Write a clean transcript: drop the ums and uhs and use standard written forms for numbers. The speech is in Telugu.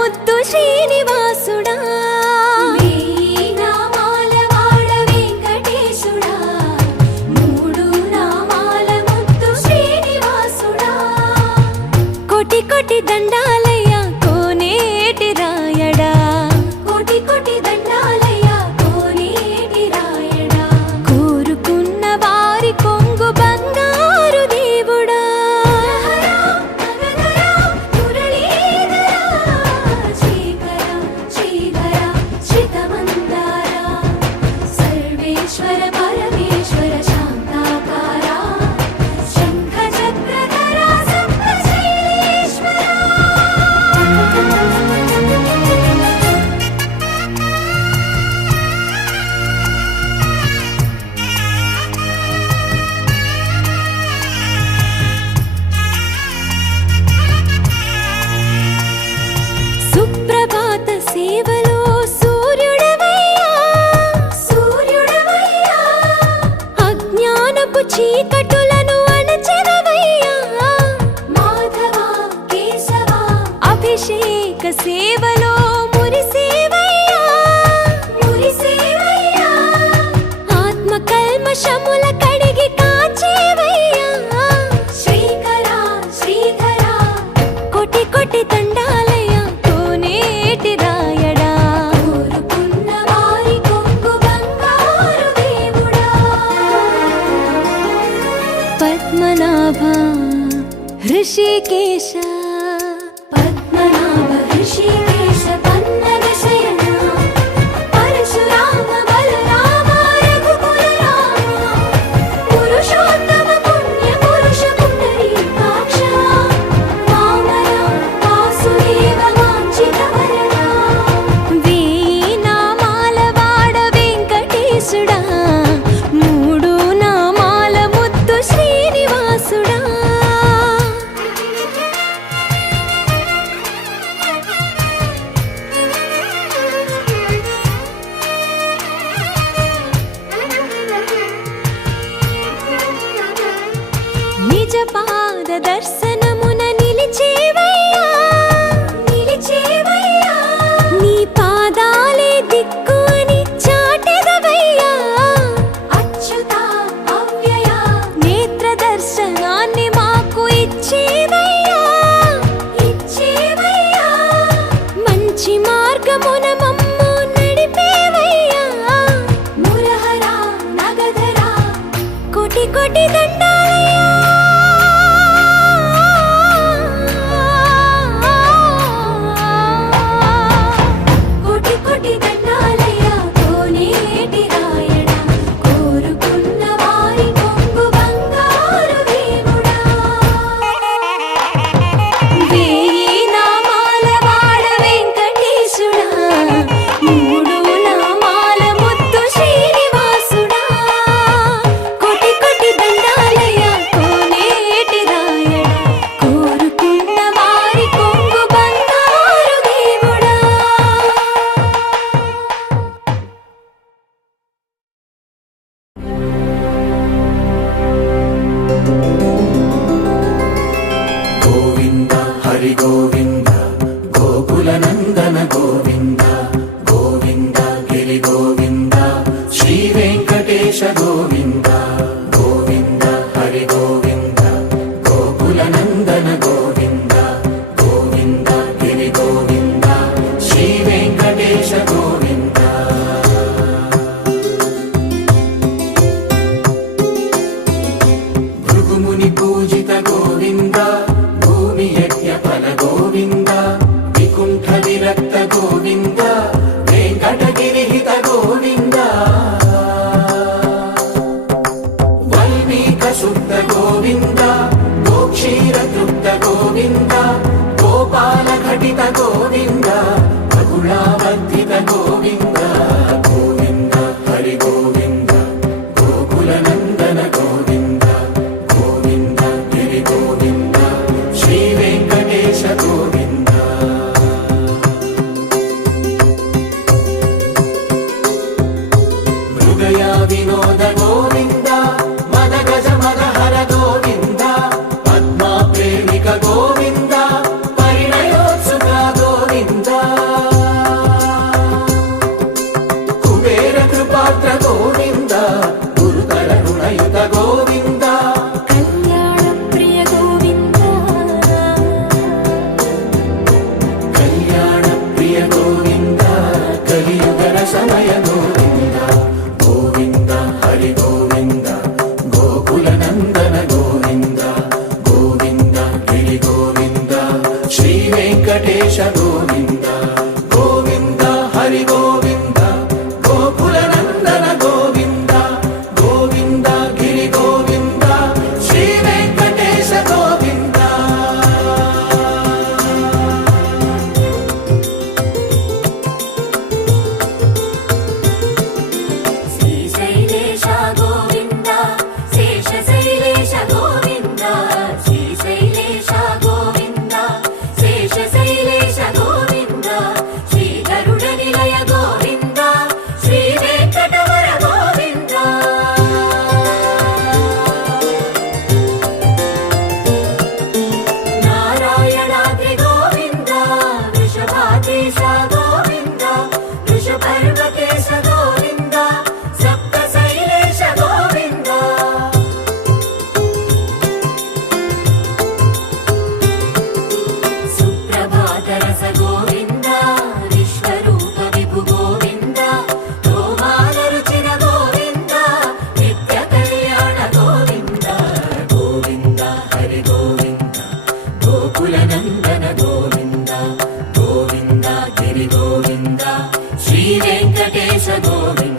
ముద్దు శ్రీనివాసుడా కోటి కోటి దండాలయ్యా కోనేటి రాయడా కోటి కోటి దండాలయ్యా కోనేటి రాయడా కోరుకున్న వారి కొంగు బంగారు దేవుడా సర్వేశ్వర పరమేశ్వర శాంతాకారా శంఖ చక్రధరా సుప్రభాత సేవలో సూర్యుడవయ్యా అజ్ఞానపు చీకటులను అణచెదవయ్యా మాధవా కేశవా అభిషేక సేవలో మురిసేవయ్యా ఆత్మ కల్మషముల కడిగి కాచేవయ్యా శ్రీకరా శ్రీధరా కోటి కోటి దండాలయ్యా కోనేటి రాయడా కోరుకున్న వారి కొంగు బంగారు దేవుడా పద్మనాభ హృషికేశ పద్మనాభ హృషికేశ పన్నగ శయన పరశురామ బలరామ రఘుకుల రామ పురుషోత్తమ పుణ్య పురుష పుండరీకాక్ష వామన వాసుదేవ వాంఛిత వరదా వేయి నామాల వాడ వెంకటేశుడా మూడు నామాల ముద్దు శ్రీనివాసుడా నిజ పాద దర్శనమున నిలిచేవయ్యా నీ పాదాలే దిక్కు అని చాటెదవయ్యా అచ్యుత అవ్యయ నేత్ర దర్శనాన్ని మాకు ఇచ్చేవయ్యా మంచి మార్గమున మమ్ము నడిపేవయ్యా మురహరా నగధరా కోటి కోటి దండాలయ్యా కోటి కోటి దండాలయ్యా కోనేటి రాయడా కోరుకున్న వారి కొంగు బంగారు దేవుడా వేయి నామాల వాడ వెంకటేశుడా మూడు నామాల ముద్దు శ్రీనివాసుడా కోటి కోటి దండాలయ్యా కోనేటి రాయడా కోరుకున్న వారి కొంగు బంగారు దేవుడా గోవింద హరి గోవింద గోకుల నందన గోవింద గోవింద గిరి గోవింద శ్రీ వెంకటేశ గోవింద గోవింద హరి గోవింద గోకుల నందన గోవింద గోవింద గిరి గోవింద శ్రీ వెంకటేశ గోవింద భృగుముని పూజిత గోవింద భూమి యజ్ఞ ఫల గోవింద వికుంఠ విరక్త గోవింద వెంకటగిరిహిత గోవింద వల్మీక శుద్ధ గోవింద గోక్షీర తృప్త గోవింద గోపాల ఘటిత గోవింద బహుళావర్ధిత గోవింద గోవింద హరి గోవింద గోకుల నందన గోవింద గోవింద గిరి గోవింద శ్రీ వెంకటేశ గోవింద మృగయ వినోద గోవింద మద గజ మద హర గోవింద పద్మా ప్రేమిక గోవింద పరిణయోత్సుక గోవింద హరి గోవింద గోకుల నందన గోవింద గోవింద గిరి గోవింద శ్రీ వెంకటేశ గోవింద శ్రీశైలేశ గోవింద శేషశైలేశ గోవింద శ్రీశైలేశ గోవింద శేషశైలేశ గోవింద శ్రీ గరుడ నిలయ గోవింద శ్రీ వెంకటవర గోవింద నారాయణాద్రి గోవింద వృషభాద్రీశ గోవింద వృషపర్వతేశ గోవింద సప్తశైలేశ గోవింద సుప్రభాతరస గోవింద విశ్వరూప విభు గోవింద గోమాల రుచిన గోవింద నిత్య కళ్యాణ గోవింద గోవింద హరి గోవింద గోకుల నందన గోవింద గోవింద గిరి గోవింద శ్రీ వెంకటేశ గోవింద